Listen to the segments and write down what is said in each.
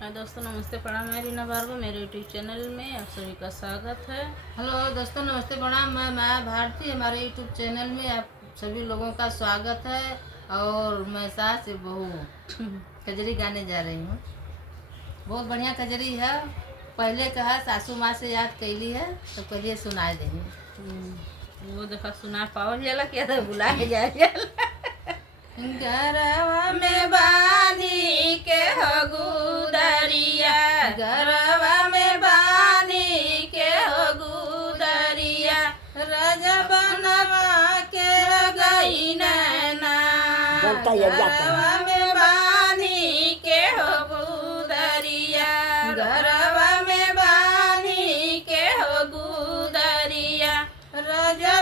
हाँ दोस्तों, नमस्ते प्रणाम। मैं रीना भार्गव, मेरे यूट्यूब चैनल में आप सभी का स्वागत है। हेलो दोस्तों, नमस्ते प्रणाम। मैं माया भारती, हमारे यूट्यूब चैनल में आप सभी लोगों का स्वागत है। और मैं सास से बहू कजरी गाने जा रही हूँ। बहुत बढ़िया कजरी है। पहले कहा सासू माँ से याद कैली है तो पहले सुनाए देंगे। वो देखा सुना पावल जाला क्या था, बुला के जाए गरवा में बानी के हो गुदरिया, गरवा में बानी के हो गुदरिया, राजा बनवा के गई नैना, गरवा में बानी के हो गुदरिया, गरवा में बानी के हो गुदरिया, राजा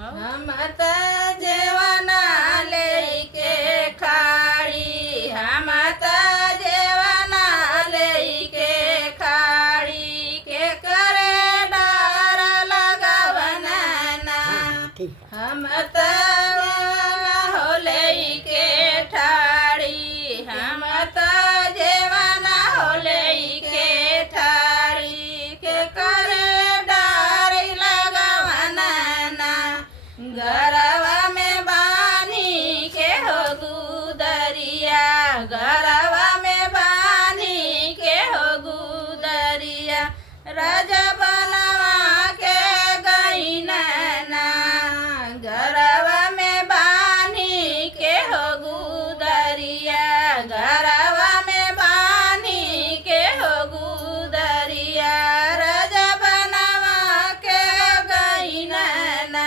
हम त जेवना लेके खाड़ी, हम त जेवना लेके खाड़ी, के करे डर लगवना ना, हम त हो लेके ठाड़ी, हम त जेवना हो लेके ठाड़ी, के करे गरवा में बानी के हो गुदरिया, गरवा में बानी के हो गुदरिया, राजा बनवा के गई नैना, गरवा में बानी के हो गुदरिया, गरवा में बानी के हो गुदरिया, राजा बनवा के गई नैना,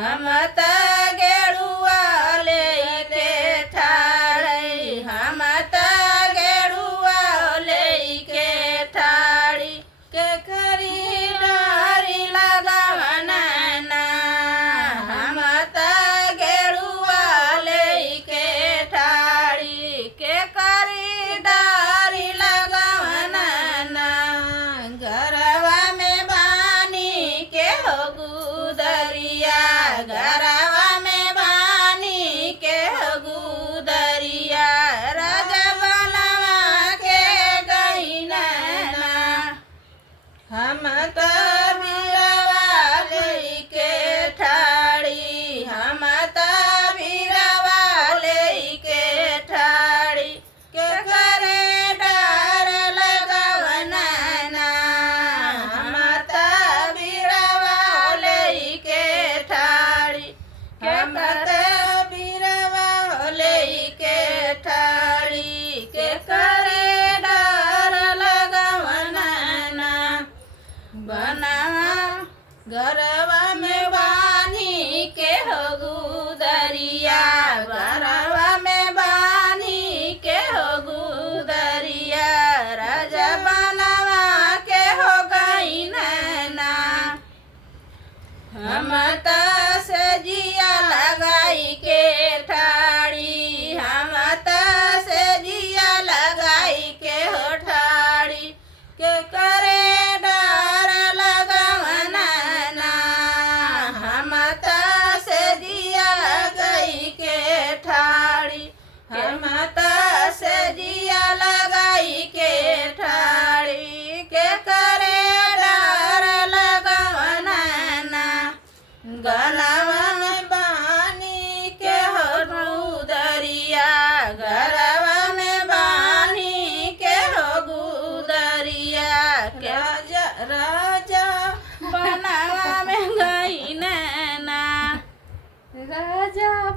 हम त गेरुआ लेके ठाड़ी, हम त गेरुआ लेके ठाड़ी, के खरीदारी लगवना ना, हम त गेरुआ लेके ठाड़ी, के खरीदारी लगवना ना, गरवा में बानी के हो गुदरिया, गरवा में बानी के हो गुदरिया, राजा बनवा के गई नैना, हम त बीरवा लेके ठाड़ी, हम त बीरवा लेके ठाड़ी, के करे डर लगवना ना, हम त बीरवा लेके ठाड़ी, हम त बीरवा लेके ठाड़ी, के करे डर लगवना ना, बनवा गरवा में बानी के हो गुदरिया, गरवा में बानी के हो गुदरिया, राजा बनवा के हो गई नैना, हम त सजिया लगाई के ठाड़ी, हम त सजिया लगाई के हो ठाड़ी, के करे डर लगवना ना, हम त सजिया गई के ठाड़ी, हम त सजिया लगाई के ठाड़ी, के करे डर लगवना ना, गलवा में बानी के हो गुदरिया, गरवा में बानी के हो गुदरिया, राजा राजा बनवा में गई नैना, राजा